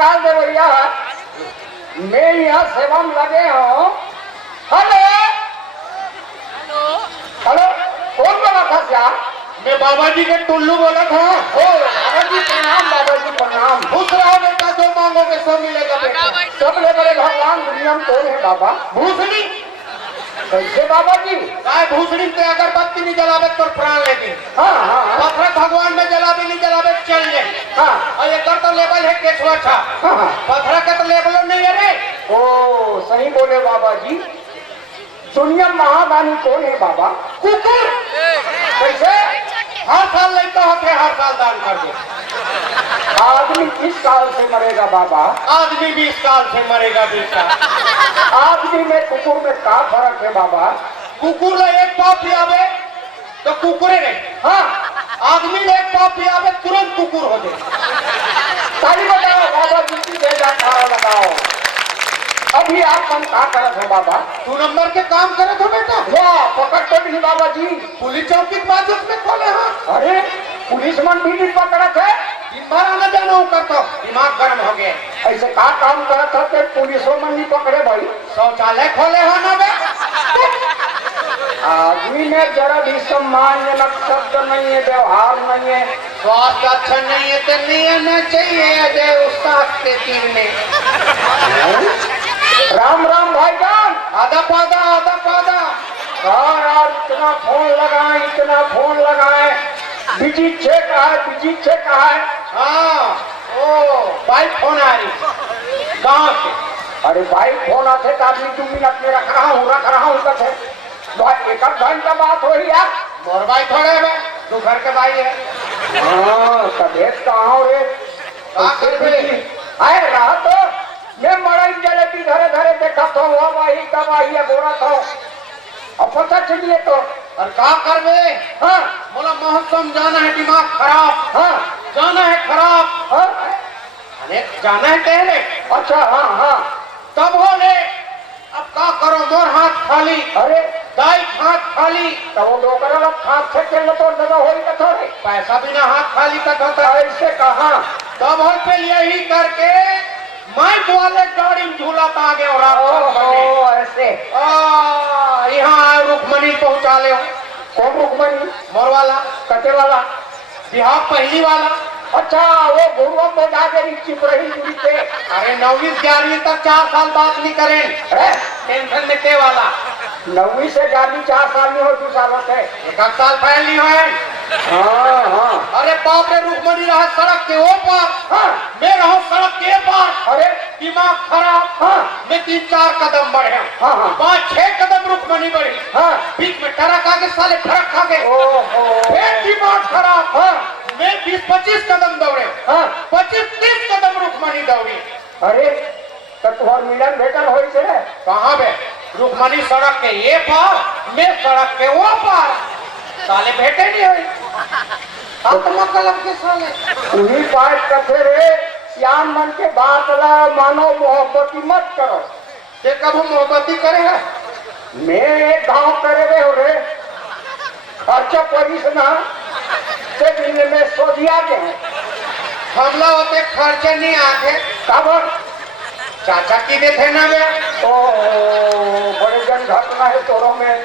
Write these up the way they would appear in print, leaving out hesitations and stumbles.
नमस्कार दे भैया। मैं यहाँ सेवा में लगे हूँ। हेलो हेलो, कौन बोला था यार? मैं बाबा जी के टुल्लू बोला था। ओ बाबा जी प्रणाम, बाबा जी प्रणाम। खुश रहो बेटा, जो मांगोगे सब मिलेगा बेटा। सब ले बड़े भगवान दुनिया में कौन है बाबा? भूसड़ी कैसे बाबा जी? काय भूसड़ी पे अगरबत्ती नहीं जलावे तो प्राण लेगी। हाँ हाँ हाँ पत्थर भगवान में जलावे नहीं जलावे चल जाए। हाँ और ये तो लेवल है केचुआ छा। हाँ हाँ। पत्थर का तो लेवल नहीं है रे। ओ सही बोले बाबा जी। दुनिया महादानी कौन है बाबा? कुकुर। कैसे? हर साल लेता होते, हर साल दान कर दे। आदमी किस साल से मरेगा बाबा? आदमी 20 साल से मरेगा बेटा। आदमी में कुकुर में क्या फर्क है बाबा? कुकुर ने एक पाव पियावे तो कुकुरे नहीं। हाँ आदमी ने एक पाव पियावे तुरंत कुकुर हो जाए। ताली बजाओ बाबा जी की बेटा खाना लगाओ। अभी आप हम क्या करत है बाबा? 2 नंबर के काम करे थे बेटा। वाह पकड़ तो नहीं बाबा जी। पुलिस चौकी के बाजू में खोले। हाँ अरे पुलिस मन भी नहीं पकड़त है। दिन भर आना जाना हूँ करता, दिमाग गर्म हो गया। ऐसे का काम करत है कि पुलिसों मन नहीं पकड़े भाई? शौचालय खोले हो ना बे। आदमी में जरा भी सम्मानजनक शब्द नहीं है, व्यवहार नहीं है। स्वास्थ्य अच्छा नहीं है तो नहीं आना चाहिए। अजय उस्ताद के टीम ने। राम राम भाईजान। आधा पौधा। यार इतना फोन लगाए, इतना फोन लगाए। बिजी छे कहा है। हाँ ओ बाइक फोन आ रही गाँव से। अरे भाई फोन आते तो आदमी 2 मिनट में रख रहा हूँ कथे। एक घंटा बात हो यार। मोर भाई थोड़े है, तू घर के भाई है। हाँ तबियत कहाँ रे? आए रहा तो मैं मड़ई जलेबी धरे धरे देखा था। वह वाही तब आई गोरा था। अब पता चलिए तो और क्या करबे? हाँ बोला महोत्सव में जाना है, दिमाग खराब। हाँ जाना है खराब। हाँ अरे जाना है कहले। अच्छा हाँ हाँ। तब बोले अब क्या करो, मोर हाथ खाली। अरे दाई हाथ खाली। तो वो डोकरा लोग हाथ से खेल तो जगह हो ही थोड़े। पैसा बिना हाथ खाली तक होता है। ऐसे कहा तब हो पे यही करके माइक वाले गाड़ी में झूला आ गए और ऐसे यहाँ रुकमणी पहुँचा ले। कौन रुकमणी? मोर वाला कटे वाला बिहार पहली वाला। अच्छा वो गुरुओं को जाके चिप रही दूरी पे। अरे 9वीं 11वीं तक 4 साल बात नहीं करें। टेंशन में के वाला 9वीं से 11वीं 4 साल में हो 2 साल होते। 1 साल फैल नहीं है। हाँ हाँ। अरे बाप रे, रुकमणी रहा सड़क के वो पार। हाँ मैं रहा सड़क के पार। अरे दिमाग खराब। हाँ मैं 3-4 कदम बढ़े। हाँ हाँ 5-6 कदम रुकमणी बढ़ी। हाँ बीच में ट्रक आगे साले ट्रक खा गए। ओहो फिर दिमाग खराब। हाँ मैं 20-25 कदम दौड़े। हाँ 25-30 कदम रुकमणी दौड़ी। अरे तो तुम्हार मिलन भेटल हो से? कहाँ बे? रुकमणी सड़क के ये पार, मैं सड़क के वो पार। साले भेटे नहीं हुई। कलम के साले उन्हीं बात कथे रे। श्याम मन के बात ला मानो मोहब्बती मत करो। ये कब मोहब्बती करे है? मैं एक गाँव करे रे हो रे। खर्चा परिस ना से दिन में सो दिया के हमला होते खर्चे नहीं आते। काबर चाचा की दे थे ना बे। ओ बड़े जन घटना है तोरों में।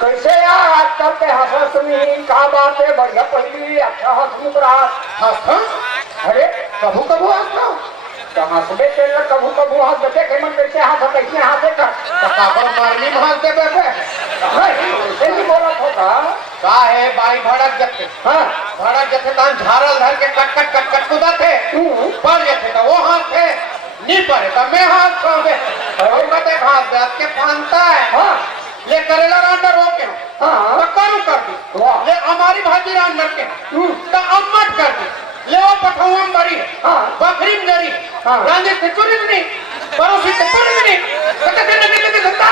कैसे यार आजकल के हंस सुनी का बात है? बढ़िया पहली अच्छा हंसमुख रहा। हंसता? अरे कभू कभू हंसता। तो हंसबे तेल कभू कभू हंस देते के मन कैसे हंस कैसे हंसे कर काबर मारनी मारते बैठे। नहीं उसे नहीं बोला होगा। का है भाई भड़क जते। हाँ भड़क जते तान झारल धर के कट कुदा थे। पड़ जाते तो वो हाथ थे, नहीं पड़े तो मैं हाथ खा दे। और कहते हाथ दे के फानता है। हाँ ले करेला रांडर हो के हाँ तो करू कर दी। वाह ले हमारी भाजी रांडर के तो अम्मट कर दी। ले वो पठाऊं मरी हाँ बकरी में जरी हाँ रांडे से चुरी नहीं पड़ोसी से पड़ नहीं कहते थे लगे लगे धंधा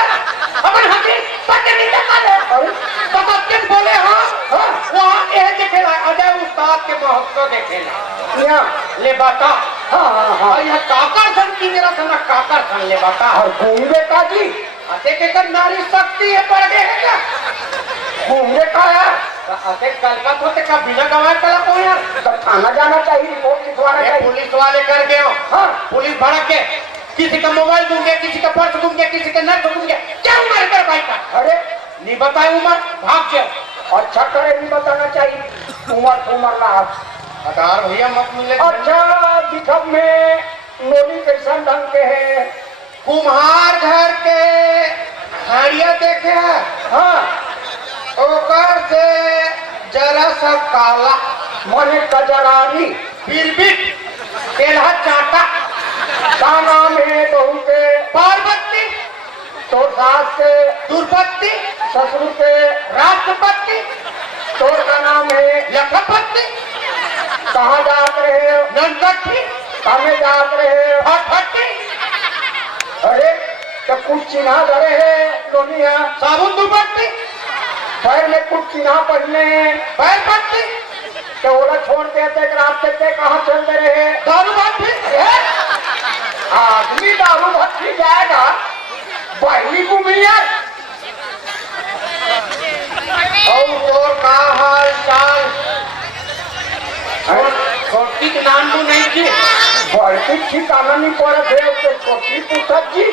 अपन हाथी पटे नहीं लगा ले। पता किस बोले हाँ हाँ वहाँ यह देखेला अजय उस्ताद के महोत्सव देखेला। यहाँ ले बता। हाँ हाँ हाँ और यह काकर सन की जरा सा ना काकर सन ले बता। और घूमने का जी अते के कर नारी शक्ति है पड़ गए है क्या? घूमने का है अते कल का तो का बिना गवाए कला को यार तब थाना जाना चाहिए, रिपोर्ट लिखवाना ये चाहिए। पुलिस वाले कर गए हो हाँ पुलिस भड़क के किसी का मोबाइल दूंगे किसी का पर्स दूंगे किसी का नर्स दूंगे क्या उम्र है भाई का अरे नहीं बताए उम्र भाग के अच्छा करे नहीं बताना चाहिए उमर ला। आधार भैया मत मिले अच्छा दिखब में नोनी कैसन ढंग के है? कुम्हार घर के हाड़िया देखे है हाँ ओकर से जरा सा काला मने कजरानी बिरबिट तेलहा चाटा का नाम है बहू के? पार्वती तो सास के? दुर्पत्ति ससुर के? राष्ट्रपति तोर का नाम है? लखपति कहाँ जात रहे हो? ननकट्टी कहाँ जात रहे हो? फटफटी अरे तो कुछ चिन्हा धरे है लोनिया? साबुन दुपट्टी पैर में कुछ चिन्हा पहने हैं पैर पट्टी तो ओला छोड़ देते रास्ते पे कहाँ चलते रहे? दारू बाटी आदमी दारू भट्टी जाएगा पहली घूमिया। और तोर का हाल चाल छोटी के नाम तू नहीं की बड़की ठिकाना नहीं पड़े थे उसके छोटी पुस्तक जी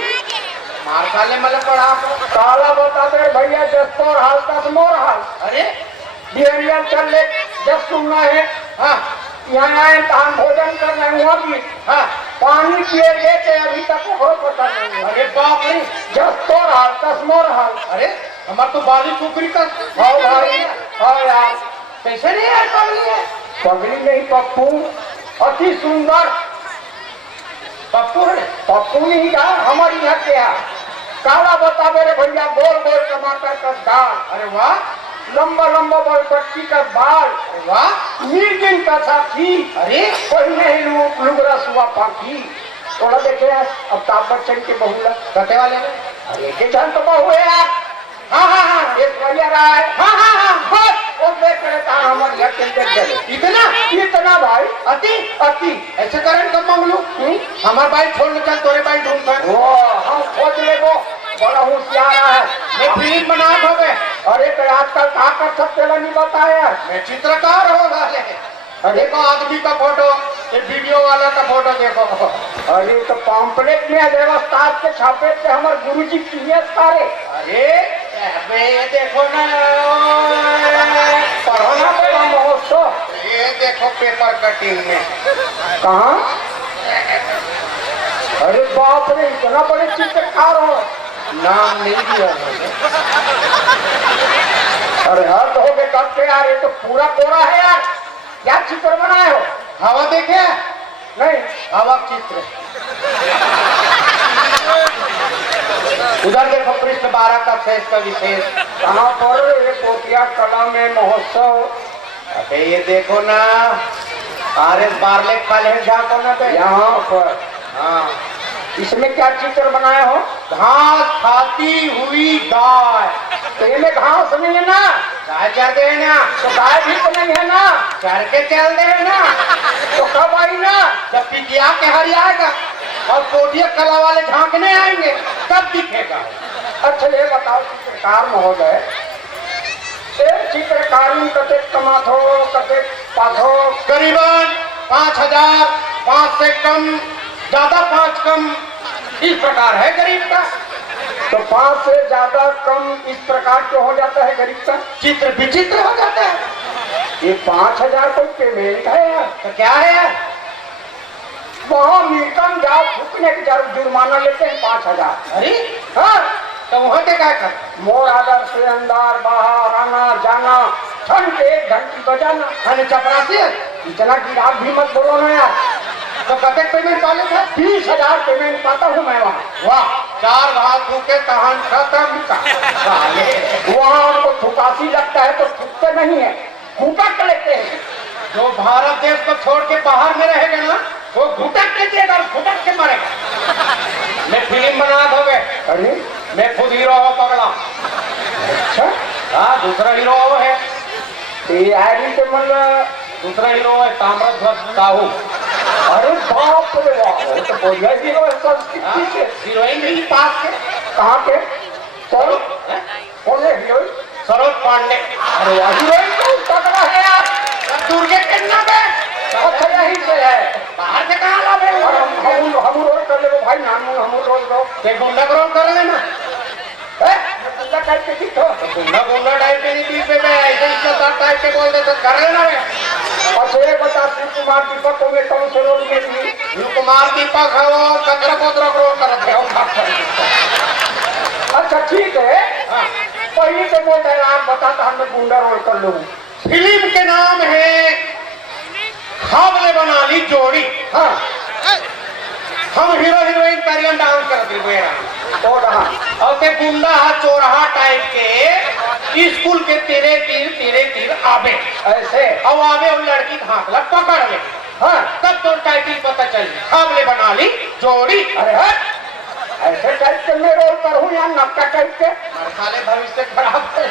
मार खाले मतलब पड़ा काला बताते भैया जस्तोर हाल तक मोर हाल अरे डिहरिया चल ले जस सुनना है। हाँ यहाँ आए धान भोजन करना है वहाँ भी हाँ पानी पिए लेते अभी तक वो पता नहीं है। अरे बाप रे जस्तोर हाल तक मोर हाल। अरे हमार तो बाली सुकरी का हाँ भाई हाँ यार कैसे नहीं यार पगली है पगली नहीं पप्पू अति सुंदर पप्पू है पप्पू नहीं का हमारी यहाँ के है काला बता मेरे भैया गोल गोल टमाटर का दाल अरे वाह लंबा लंबा बरबट्टी का बाल अरे वाह निर्जिन का साथी अरे कोई नहीं लुगरा सुआ पाखी थोड़ा देखे अमिताभ बच्चन के बहू लग कटे वाले में अरे के जान तो बहू है यार। हाँ हाँ हाँ ऐश्वर्या राय हाँ हाँ हाँ बस वो देख रहे था हमारे यहाँ के देख गए इतना इतना भाई अति अति ऐसे करें कब मांग लू हमारे भाई छोड़ ले चल तोरे भाई ढूंढ कर वो हम खोज ले वो बड़ा होशियार है। मैं फिल्म बना हो गए अरे तो आजकल कहा कर सकते नहीं बताया मैं चित्रकार हो गए देखो आदमी का फोटो ये वीडियो वाला का फोटो देखो अरे तो पॉम्पलेट में व्यवस्था के छापे थे हमारे गुरुजी किए सारे अरे अबे ये देखो ना पढ़ाना पड़ा महोत्सव ये देखो पेपर कटिंग में कहाँ? अरे बाप रे इतना बड़े चित्रकार हो। नाम नहीं दिया मैंने। अरे हद हो गए कब के यार ये तो पूरा कोरा है यार क्या चित्र बनाए हो? हवा देखे नहीं हवा चित्र उधर देखो पृष्ठ 12 का शेष का विशेष कहाँ पर ये पोतिया कला में महोत्सव? अबे ये देखो ना आरएस बारले खाले झाको ना पे यहाँ पर हाँ इसमें क्या चित्र बनाए हो? घास खाती हुई गाय तो ये घास नहीं है ना गाय चर गए ना तो गाय भी तो नहीं है ना चर के चल दे ना तो कब आई ना? जब पिटिया के हरी आएगा और कोटिया कला वाले झांकने आएंगे तब दिखेगा। अच्छा ये बताओ चित्रकार महोदय एक चित्रकारी में कते कमात हो कते पाथो? करीबन 5,000 5 से कम ज्यादा 5 कम इस प्रकार है गरीब का। तो 5 से ज्यादा कम इस प्रकार क्यों हो जाता है गरीब का? चित्र विचित्र हो जाता है। ये 5,000 कोई पेमेंट है यार? तो क्या है यार वहाँ मीकम जाओ फूकने के जुर्माना लेते हैं 5,000। अरे हाँ तो वहाँ के क्या कर मोर आदर से अंदर बाहर आना जाना ठंड के 1 घंटी बजाना खाने चपरासी है इतना गिराव भी मत बोलो ना यार। तो कते पेमेंट वाले थे 20,000 पेमेंट पाता हूँ मैं वहाँ। वाह 4 घास फूके कहान खत्म का वहाँ हमको थुकासी लगता है तो थुकते नहीं है घुटक लेते हैं। जो भारत देश को छोड़ के बाहर में रहेगा ना वो घुटक के देगा और घुटक के मरेगा। मैं फिल्म बना दोगे अरे मैं खुद हीरो हो पगला। अच्छा हाँ दूसरा हीरो है ये आदमी के मतलब दूसरा हीरो है ताम्रध्वज साहू। अरे बाप रे बाप वो तो बढ़िया हीरो है संस्कृति से। हीरोइन भी पास के कहाँ के? कौन कौन है हीरो? सरोज पांडे। अरे वाह, हीरोइन तो तगड़ा है यार। दुर्गे के नाम है। अच्छा यही से है। बाहर से कहाँ ला बे? और हम रोल कर ले भाई, नाम हम रोल दो। ते गुंडा रोल कर लेना। गुंडा टाइप के दिखो। गुंडा टाइप के नहीं बीच में ऐसे इज्जतदार टाइप के बोल दे तो कर लेना बे। अच्छा ये बता, शिव कुमार दीपक को में कौन से रोल में ली? शिव कुमार दीपक है वो कचरा पोतरा रोल करते हैं। अच्छा ठीक है, हाँ। पहले से बोल रहे आप बताता, हमें गुंडा रोल कर लूँ। फिल्म के नाम है खाबले बना ली जोड़ी। हाँ हम हीरो हीरोइन करियन डांस करते हुए तो रहा। और ते गुंडा चोरहा टाइप के स्कूल के तेरे तीर आवे ऐसे और आवे और लड़की का हाथ लग पकड़ ले। हाँ तब तो टाइटिल पता चल खाबले बना ली जोड़ी। अरे हाँ, ऐसे टाइप के मैं रोल करूँ या नक्का टाइप के? साले भविष्य खराब है।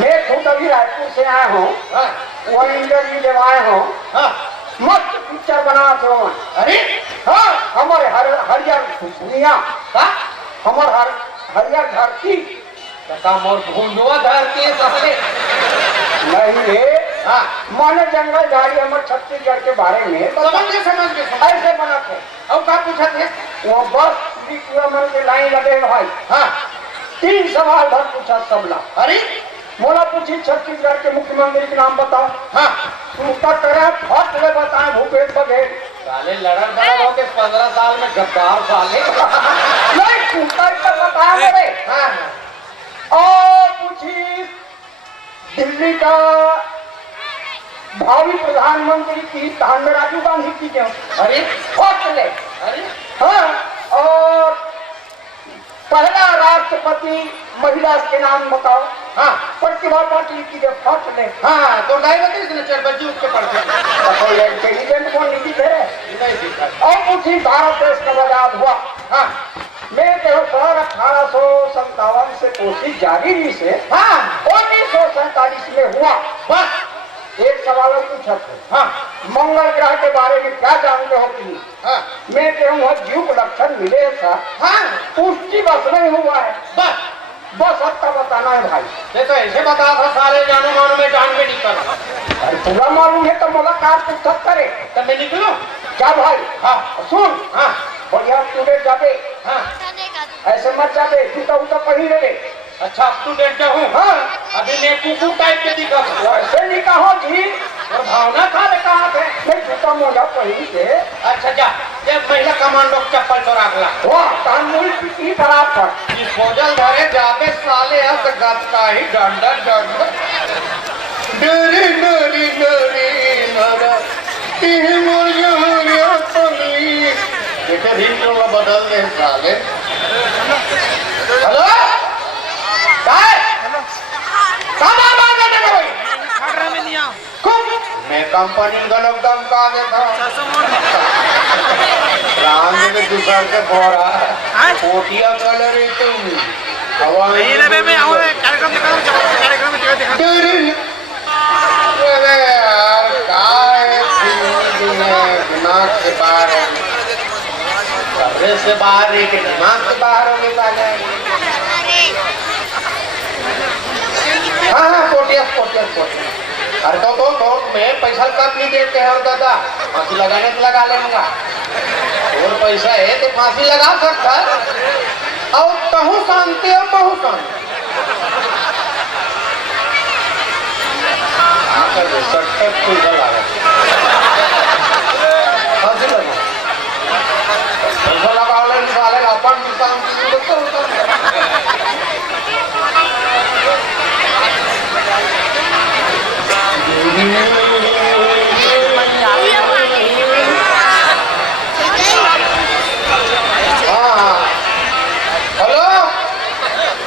मैं खुद अभी रायपुर से आया हूँ, हाँ, वह इंटरव्यू जब आए हूँ, हाँ। मस्त पिक्चर बना थे। अरे हाँ हमारे हरियर दुनिया, हाँ? हमार हरियर धरती काम और भूंडुआ धरती है साले। नहीं रे, हाँ, माने जंगल झाड़ी हमारे छत्तीसगढ़ के बारे में समझ गए। ऐसे बना थे। और क्या पूछा थे? वो बस पूरा मन के लाइन लगे भाई। हाँ। 3 सवाल भर पूछा सबला। अरे मोला पूछी छत्तीसगढ़ के मुख्यमंत्री के नाम बताओ। हाँ। उत्तर करे फट ले बताए भूपेश बघेल। साले लड़न बड़न हो के 15 साल में गद्दार साले। नहीं उत्तर तक बताया मेरे। हाँ। और पूछी दिल्ली का भावी प्रधानमंत्री की स्थान में राजीव गांधी की क्यों? अरे फट ले। अरे हाँ, और पहला राष्ट्रपति महिला के नाम बताओ। हाँ। प्रतिभा पाटिल की जब फट ले। हाँ तो डायबिटीज ने 4 बजे उठ के पढ़ते हैं। इंटेलिजेंट कौन लिखी थे? नहीं सीखा। और पूछी भारत देश कब आजाद हुआ? हाँ। मैं कहो सर 1857 से कोशिश जारी रही से हाँ 1947 में हुआ। बस एक सवाल और पूछा था। हाँ। मंगल ग्रह के बारे में क्या जानते हो कि? हाँ। मैं कहूँ जीव को लक्षण मिले सर, हाँ पुष्टि बस नहीं हुआ है। बस अब का बताना है भाई। ये तो ऐसे बता था सारे जानो मानो में जान में निकल। अरे पूरा मालूम है तो मुलाकात पुस्तक करे तब मैं निकलूं? क्या भाई? हाँ। सुन, हाँ। बढ़िया स्टूडेंट जाते, हाँ। ऐसे मत जाते, जूता उता पहन ले। अच्छा स्टूडेंट हूँ। हाँ अभी मैं कुकुर टाइप के दिखा। वैसे नहीं कहो जी, और भावना खा ले कहाँ थे? नहीं जूता मोजा पहन के। अच्छा जा ये महिला कमांडो चप्पल चोरा गला। वाह कानून की बराबर डिस्पोजल धरे जाबे साले हस गत का ही डंडा डंडा डरी डरी डरी नरा तीन मुर्गियां पली। बेटे रिंग को बदल दे साले। हेलो काय कहाँ बात करने का भाई? खड़ा में नहीं आओ। मैं कंपनी गलत दम का देता राम में दूसरा के बोरा पोटिया गैलरी तुम नहीं रे मैं आओ कार्यक्रम दिखा अरे यार काय दिमाग से बाहर है, कमरे से बाहर है कि दिमाग से बाहर होने वाला है। हाँ हाँ पोटिया अरे तो मैं पैसा कब नहीं देते हैं दादा, फांसी लगाने तो लगा लेंगे और पैसा है तो फांसी लगा सकता है और कहूँ शांति और कहूँ शांति फांसी लगा पैसा लगा लेने वाले अपन भी शांति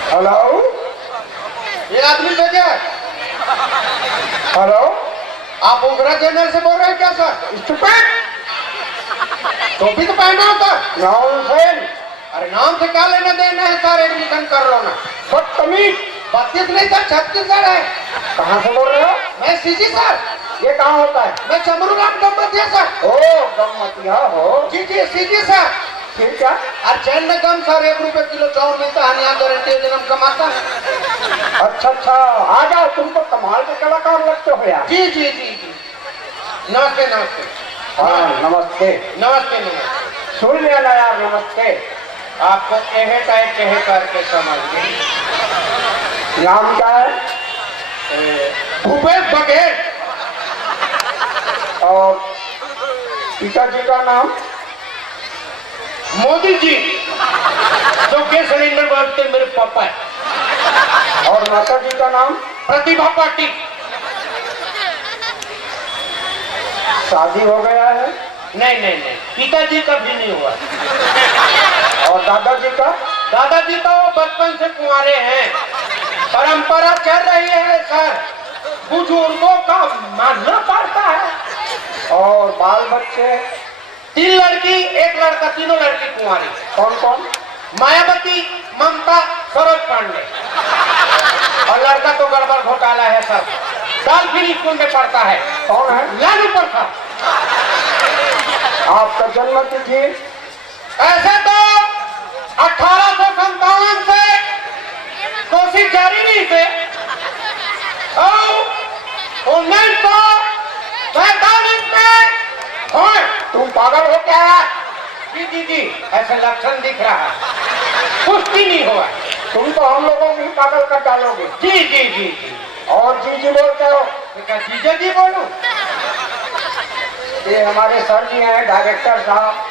हेलो ये आदमी भेजे। हेलो आप ओबरा चैनल से बोल रहे हैं क्या सर? स्टूपिड टोपी तो पहना होता। नॉनसेंस अरे नाम से क्या लेना देना है सर, एडमिशन कर लो ना। बदतमीज 32 नहीं सर 36 सर है। कहाँ से बोल रहे हो? मैं सीजी सर। ये कहाँ होता है? मैं चमरू राम गम्मतिया सर। ओ गम्मतिया हो? जी जी सीजी सर। ठीक है। और चैन में कम सर 1 रुपए किलो चावल मिलता है, यहाँ गारंटी है जन्म कमाता है। अच्छा अच्छा, आ जाओ, तुम तो कमाल के कलाकार लगते हो यार। जी जी जी जी, नमस्ते नमस्ते। हाँ नमस्ते। नमस्ते नमस्ते। सुन लिया ना यार, नमस्ते। आपको कहे टाइप कहे करके समझ गए। नाम क्या है? भूपेश बघेल। और पिताजी का नाम? मोदी जी, जो गैस सिलेंडर बांटते मेरे पापा है। और माता जी का नाम? प्रतिभा पाटिल। शादी हो गया है? नहीं नहीं नहीं, पिताजी का भी नहीं हुआ। और दादाजी का? दादाजी तो बचपन से कुंवारे हैं, परंपरा चल रही है सर, बुजुर्गों का मानना पड़ता है। और बाल बच्चे? 3 लड़की 1 लड़का, तीनों लड़की कुंवारी। कौन कौन? मायावती, ममता, सरोज पांडे। और लड़का तो गड़बड़ घोटाला है सर, साल फिर स्कूल में पढ़ता है। कौन है? लालू प्रसाद। आपका जन्म तिथि? ऐसे तो 1857 से कोशिश जारी नहीं थे, और 1947 में हुए। तुम पागल हो क्या? जी जी जी, ऐसा लक्षण दिख रहा है, पुष्टि नहीं हुआ। तुम तो हम लोगों को ही पागल कर डालोगे। जी जी जी जी। और जी जी बोलते हो? तो क्या जीजा जी बोलूं? ये हमारे सर जी हैं, डायरेक्टर साहब।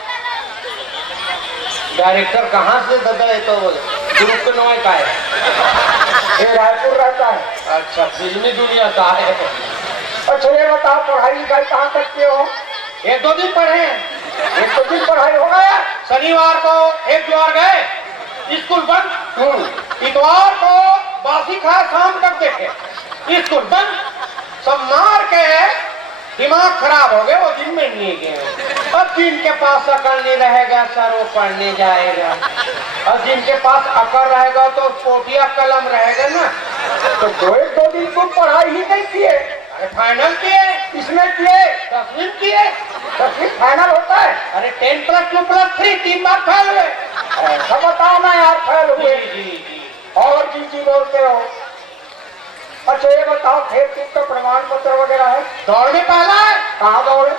डायरेक्टर कहाँ से दादा? है तो ग्रुप के नोए का है। ये रायपुर रहता है। अच्छा, फिल्मी दुनिया का है। अच्छा ये बताओ, पढ़ाई लिखाई कहाँ तक के हो? 1-2 दिन पढ़े हैं। 1 दिन पढ़ाई हो गया? शनिवार को 1 द्वार गए, स्कूल बंद। इतवार को बासी खा, शाम तक देखे, स्कूल बंद। सब मार के दिमाग खराब हो गए, वो दिन में नहीं गए। अब जिनके पास अकल नहीं रहेगा सर, वो पढ़ने जाएगा, और जिनके पास अकल रहेगा तो पोटिया कलम रहेगा ना। तो 2 दिन तुम पढ़ाई ही नहीं किए? अरे फाइनल किए, इसमें किए? 10वीं किए। 10वीं फाइनल होता है? अरे 10+2+3 3 बार फेल हुए। ऐसा बताओ ना यार, फेल हुए। जी जी जी। और जी जी बोलते हो? अच्छा ये बताओ, खेल कूद का प्रमाण पत्र वगैरह है? दौड़ में पहला है, कहाँ दौड़े?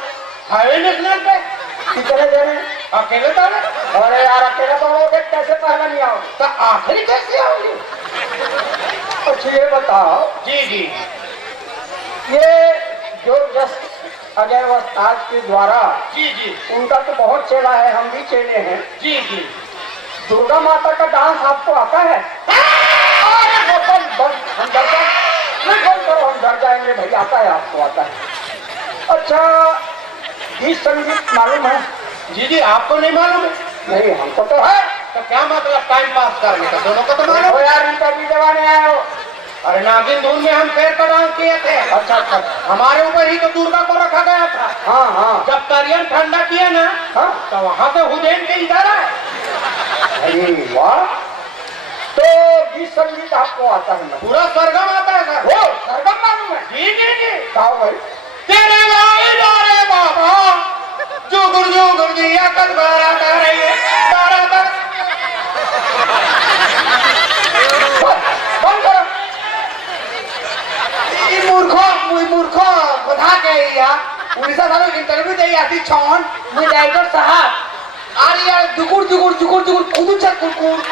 हाईवे नेशनल पे। कितने जने? अकेले दौड़े। अरे यार, अकेले दौड़ोगे कैसे पहला नहीं आओगे? तो आखिरी कैसे आओगे? अच्छा ये बताओ, जी जी ये जो जस्ट अजय वस्ताद के द्वारा, जी जी उनका तो बहुत चेला है, हम भी चेले हैं। जी जी। दुर्गा माता का डांस आपको आता है? अरे बस बस, हम डर जाए, नहीं बंद करो, हम डर जाएंगे भाई। आता है आपको? आता है। अच्छा, गीत संगीत मालूम है? जी जी, आपको नहीं मालूम है? नहीं, हमको तो है। तो क्या मतलब टाइम पास करने का? दोनों को तो मालूम देखो है। यार, इंटरव्यू देवाने आए हो? अरे नागिन धुन में हम पैर का डांस किए थे। अच्छा अच्छा। हमारे ऊपर ही तो दुर्गा को रखा गया था। हाँ हाँ जब तरियन ठंडा किया ना, हाँ। तो वहां से हुसैन के इधर है। अरे वाह, तो गीत संगीत आपको आता है ना? पूरा सरगम आता है सर। वो सरगम मालूम है? जी जी जी। गाओ भाई। तेरे भाई डोरे बाबा, जुगुर दिया कद बारा कर रही है, बारा तक। बंद करो। मूर्खो बधा के या उड़ीसा सालो इंटरव्यू दे आती छौन मुझे डायरेक्टर साहब अरे यार जुगुर कूदू चल कुकुर।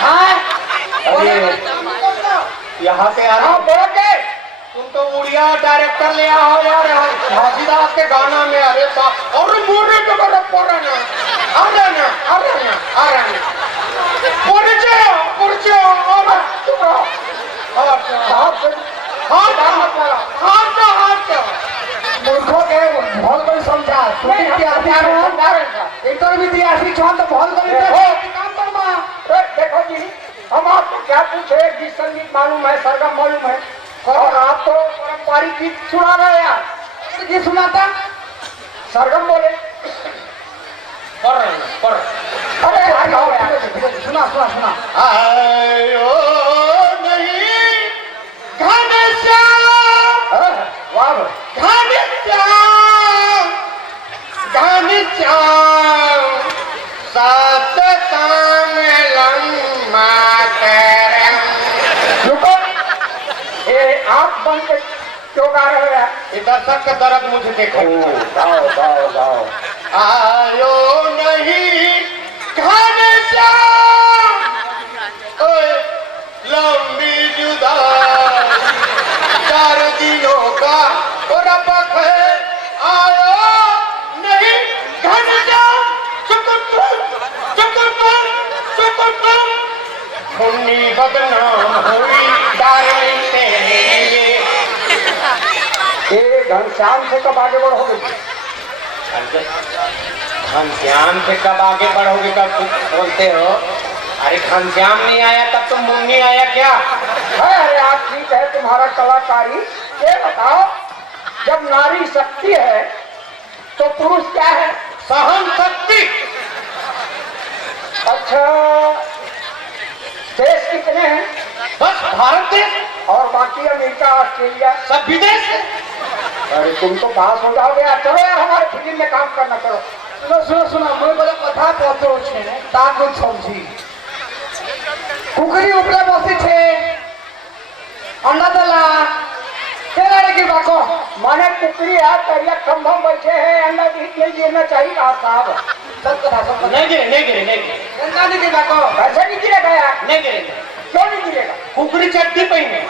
हाँ यहाँ पे आ रहा बोल के तुम तो उड़िया डायरेक्टर ले आओ यार, घासीदास के गाना में। अरे बाप, और मोरे तो करो पोरा ना, अरे ना पुरचो और चुप रहो। हाथ मूर्खों के बहुत कोई समझा। इंटरव्यू दिया छौन तो बहुत काम करमा। देखो जी, हम आपको क्या पूछे? गीत संगीत मालूम है, सरगम मालूम है, और आप तो पारंपरिक गीत सुना रहे यार। ये सुनाता सरगम बोले। पर अरे भाई आओ यार, सुना आयो नहीं घनश्याम, वाह भाई। घनश्याम सात ताम लम्मा करम। रुको, ये आंख बंद के क्यों गा रहे हैं? ये दर्शक का दर्द मुझे देखो। गाओ गाओ गाओ। आयो नहीं घनश्याम, ओए लंबी जुदाई, 4 दिनों का और रपक है। आयो नहीं घनश्याम, चुकुर मुन्नी बदनाम हुई डार्लिंग तेरे लिए। ये घनश्याम से कब आगे बढ़ोगे? घनश्याम से कब आगे बढ़ोगे कब तुम बोलते हो? अरे घनश्याम नहीं आया तब तुम मुन्नी आया क्या? है, अरे आप ठीक है तुम्हारा कलाकारी। ये बताओ, जब नारी शक्ति है तो पुरुष क्या है? सहन शक्ति। अच्छा, देश कितने हैं? बस भारत देश और बाकी अमेरिका, ऑस्ट्रेलिया? सब विदेश है। अरे तुम तो पास हो जाओगे यार। चलो यार, हमारे फिल्म में काम करना। करो। सुनो मैं बोले कथा कहते छे ताको समझी कुकरी उपरे बसी छे अंडा दला तेरे की बाको माने कुकरी यार करिया खंभा बैठे हैं, अंडा नहीं गिरना चाहिए साहब। सब कथा नहीं गिरे। गंगा जी की बाको ऐसे नहीं गिरेगा यार। नहीं गिरेंगे। क्यों नहीं गिरेगा? कुकरी चट्टी पहने।